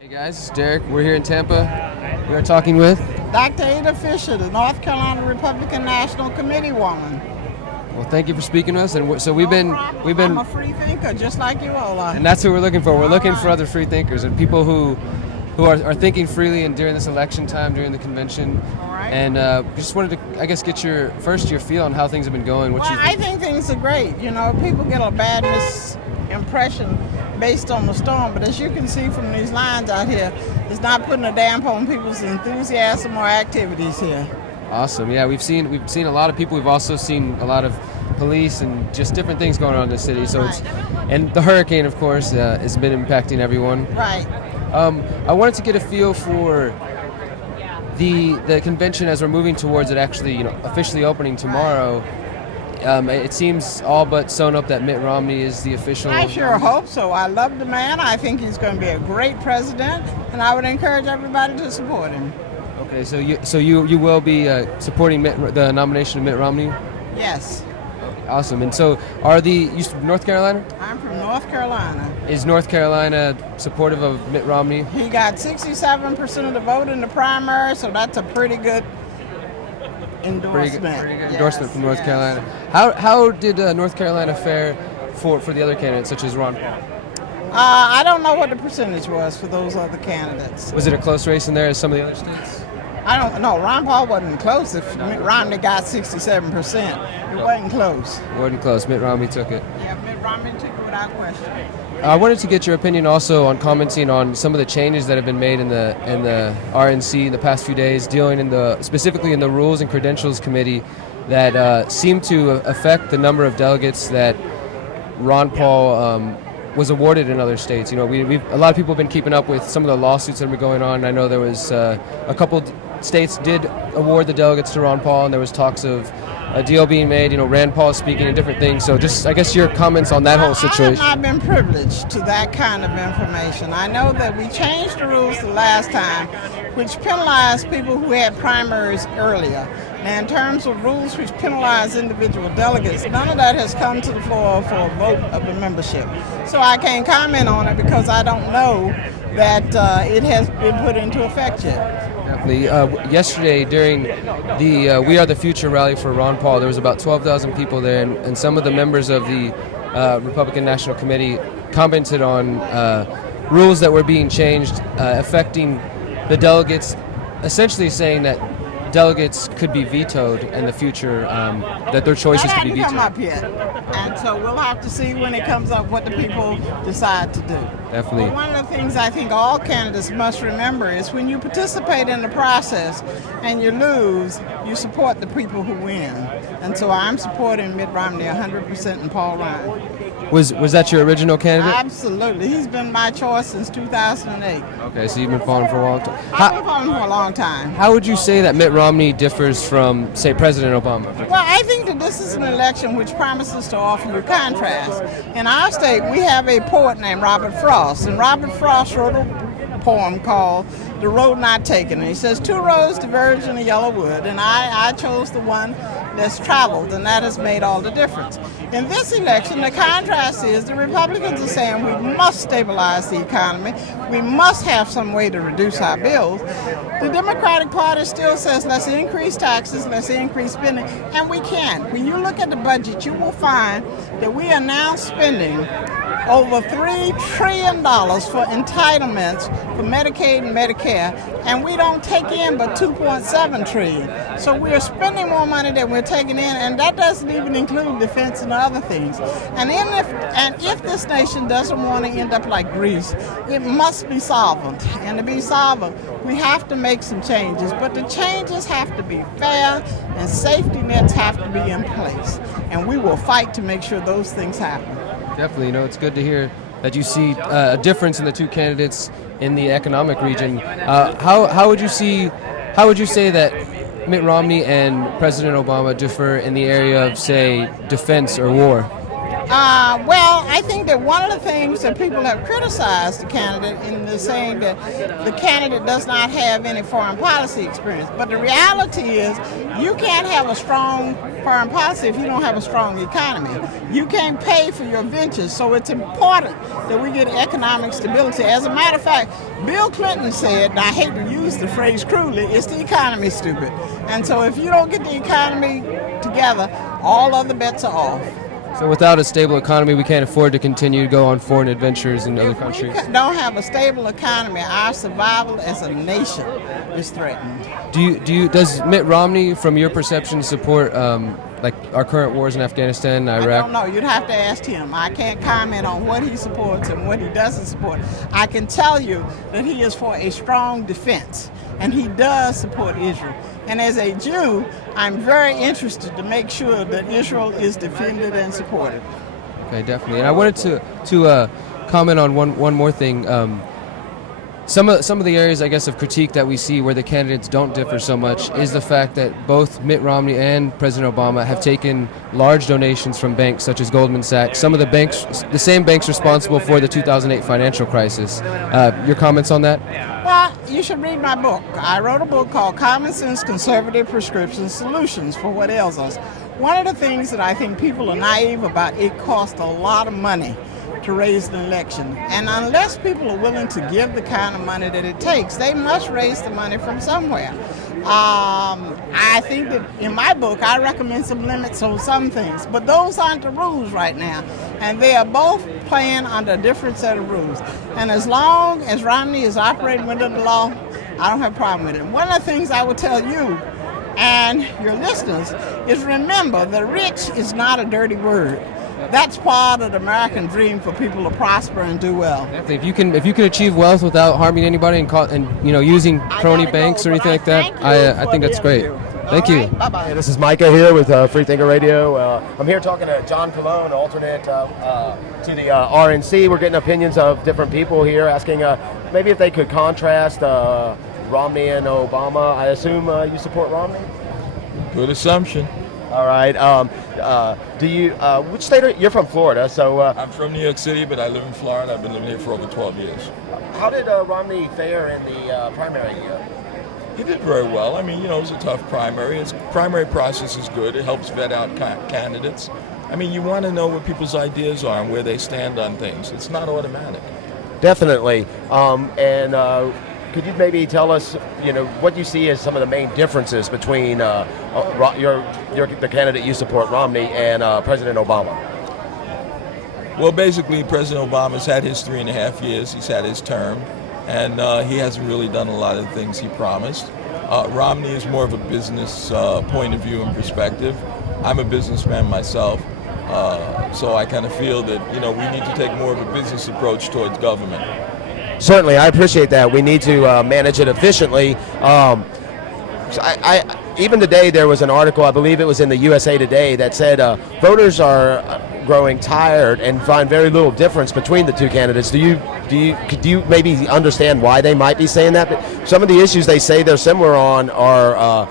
Hey guys, it's Derek. We're here in Tampa. We are talking with. Dr. Ada Fisher, the North Carolina Republican National Committee woman. Well, thank you for speaking to us. And so we've been, I'm a free thinker, just like you all are. and that's what we're looking for. We're looking for other free thinkers and people who are thinking freely and during this election time, during the convention. All right. And we just wanted to, I guess, get your feel on how things have been going. What Well, you I think things are great. You know, people get a bad misimpression based on the storm, but as you can see from these lines out here, it's not putting a damp on people's enthusiasm or activities here. Awesome. Yeah, we've seen a lot of people. We've also seen a lot of police and just different things going on in the city. So Right. it's, and the hurricane, of course, has been impacting everyone. Right. I wanted to get a feel for the convention as we're moving towards it actually, officially opening tomorrow. It seems all but sewn up that Mitt Romney is the official. I sure hope so. I love the man. I think he's going to be a great president, and I would encourage everybody to support him. Okay, so you will be supporting the nomination of Mitt Romney. Yes. Awesome. And so North Carolina? I'm from North Carolina. Is North Carolina supportive of Mitt Romney? He got 67% of the vote in the primary, so that's a pretty good endorsement. Pretty good endorsement from North Carolina. How did North Carolina fare for the other candidates, such as Ron Paul? I don't know what the percentage was for those other candidates. Was it a close race in there as some of the other states? I don't know. Ron Paul wasn't close. If Mitt Romney got 67%, it wasn't close. It wasn't close. Mitt Romney took it. Yeah, Mitt Romney took it without question. I wanted to get your opinion also on commenting on some of the changes that have been made in the RNC in the past few days, dealing specifically in the Rules and Credentials Committee that seem to affect the number of delegates that Ron Paul was awarded in other states. A lot of people have been keeping up with some of the lawsuits that have been going on. I know there was a couple states did award the delegates to Ron Paul, and there was talks of a deal being made. Rand Paul speaking and different things. So just, I guess, your comments on that whole situation. I have not been privileged to that kind of information. I know that we changed the rules the last time, which penalized people who had primaries earlier. Now, in terms of rules which penalize individual delegates, none of that has come to the floor for a vote of the membership. So I can't comment on it because I don't know that it has been put into effect yet. Definitely. Yesterday, during the We Are the Future rally for Ron Paul, there was about 12,000 people there, and some of the members of the Republican National Committee commented on rules that were being changed affecting the delegates, essentially saying that delegates could be vetoed in the future, that their choices could be vetoed. That hasn't come up yet, and so we'll have to see when it comes up what the people decide to do. Definitely. But one of the things I think all candidates must remember is when you participate in the process and you lose, you support the people who win. And so I'm supporting Mitt Romney 100% and Paul Ryan. Was that your original candidate? Absolutely. He's been my choice since 2008. Okay, so you've been following for a long time. I've been following for a long time. How would you say that Mitt Romney differs from, say, President Obama? Well, I think that this is an election which promises to offer you contrast. In our state, we have a poet named Robert Frost, and Robert Frost wrote a poem called The Road Not Taken. And he says, two roads diverge in a yellow wood, and I chose the one that's traveled, and that has made all the difference. In this election, the contrast is the Republicans are saying we must stabilize the economy, we must have some way to reduce our bills. The Democratic Party still says let's increase taxes, let's increase spending, and we can't. When you look at the budget, you will find that we are now spending over $3 trillion for entitlements for Medicaid and Medicare, and we don't take in but $2.7 trillion. So we are spending more money than we're taking in, and that doesn't even include defense and other things. And if this nation doesn't want to end up like Greece, it must be solvent. And to be solvent, we have to make some changes, but the changes have to be fair, and safety nets have to be in place. And we will fight to make sure those things happen. Definitely. It's good to hear that you see a difference in the two candidates in the economic region. How would you say that Mitt Romney and President Obama differ in the area of, say, defense or war? Well, I think that one of the things that people have criticized the candidate in the saying that the candidate does not have any foreign policy experience. But the reality is you can't have a strong foreign policy if you don't have a strong economy. You can't pay for your ventures, so it's important that we get economic stability. As a matter of fact, Bill Clinton said, and I hate to use the phrase crudely, it's the economy, stupid. And so if you don't get the economy together, all other bets are off. So without a stable economy, we can't afford to continue to go on foreign adventures in other If countries. we don't have a stable economy, our survival as a nation is threatened. Does Mitt Romney, from your perception, support like our current wars in Afghanistan, I Iraq? don't know. You'd have to ask him. I can't comment on what he supports and what he doesn't support. I can tell you that he is for a strong defense, and he does support Israel. And as a Jew, I'm very interested to make sure that Israel is defended and supported. Okay, definitely. And I wanted to comment on one more thing. Some of the areas, I guess, of critique that we see where the candidates don't differ so much is the fact that both Mitt Romney and President Obama have taken large donations from banks such as Goldman Sachs, some of the same banks responsible for the 2008 financial crisis. Your comments on that? Well, you should read my book. I wrote a book called Common Sense Conservative Prescription Solutions for What Ails Us. One of the things that I think people are naive about, it costs a lot of money to raise an election. And unless people are willing to give the kind of money that it takes, they must raise the money from somewhere. I think that in my book, I recommend some limits on some things, but those aren't the rules right now. And they are both playing under a different set of rules. And as long as Romney is operating within the law, I don't have a problem with it. One of the things I would tell you and your listeners is remember, the rich is not a dirty word. That's part of the American dream for people to prosper and do well. Definitely. If you can achieve wealth without harming anybody and using crony banks or anything like that, I think that's great. Thank you. Bye-bye. Hey, this is Micah here with Free Thinker Radio. I'm here talking to John Colon, alternate to the RNC. We're getting opinions of different people here, asking maybe if they could contrast Romney and Obama. I assume you support Romney? Good assumption. All right. Do you? Which state are you're from? Florida. So I'm from New York City, but I live in Florida. I've been living here for over 12 years. how did Romney fare in the primary year? He did very well. I mean, it was a tough primary. His primary process is good. It helps vet out candidates. I mean, you want to know what people's ideas are and where they stand on things. It's not automatic. Definitely. Could you maybe tell us, what you see as some of the main differences between the candidate you support, Romney, and President Obama? Well, basically, President Obama's had his 3.5 years. He's had his term, and he hasn't really done a lot of the things he promised. Romney is more of a business point of view and perspective. I'm a businessman myself, so I kind of feel that, we need to take more of a business approach towards government. Certainly, I appreciate that. We need to manage it efficiently. Even today, there was an article, I believe it was in the USA Today, that said voters are growing tired and find very little difference between the two candidates. Could you maybe understand why they might be saying that? But some of the issues they say they're similar on are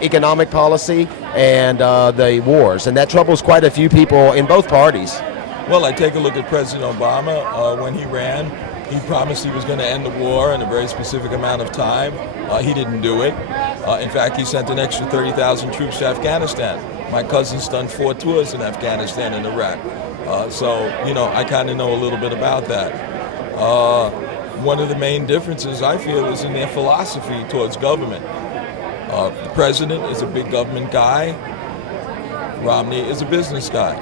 economic policy and the wars, and that troubles quite a few people in both parties. Well, I take a look at President Obama. When he ran, he promised he was going to end the war in a very specific amount of time. He didn't do it. In fact, he sent an extra 30,000 troops to Afghanistan. My cousin's done 4 tours in Afghanistan and Iraq. I kind of know a little bit about that. One of the main differences, I feel, is in their philosophy towards government. The president is a big government guy. Romney is a business guy.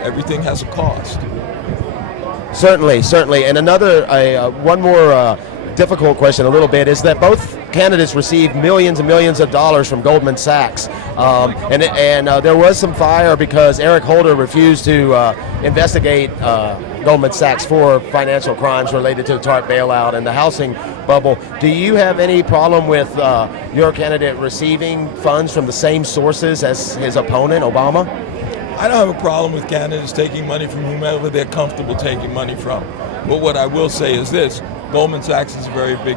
Everything has a cost. Certainly. And one more difficult question a little bit is that both candidates received millions and millions of dollars from Goldman Sachs. And there was some fire because Eric Holder refused to investigate Goldman Sachs for financial crimes related to the TARP bailout and the housing bubble. Do you have any problem with your candidate receiving funds from the same sources as his opponent, Obama? I don't have a problem with candidates taking money from whomever they're comfortable taking money from. But what I will say is this: Goldman Sachs is a very big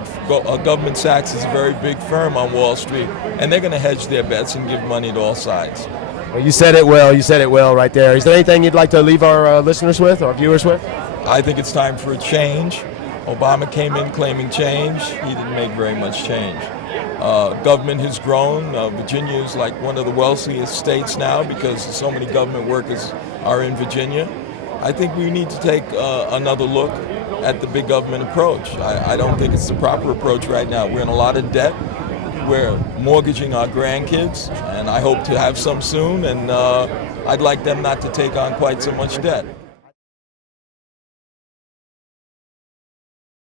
firm on Wall Street, and they're going to hedge their bets and give money to all sides. Well, you said it well. You said it well right there. Is there anything you'd like to leave our listeners with, or viewers with? I think it's time for a change. Obama came in claiming change. He didn't make very much change. Government has grown. Virginia is like one of the wealthiest states now because so many government workers are in Virginia. I think we need to take another look at the big government approach. I don't think it's the proper approach right now. We're in a lot of debt. We're mortgaging our grandkids, and I hope to have some soon, and I'd like them not to take on quite so much debt.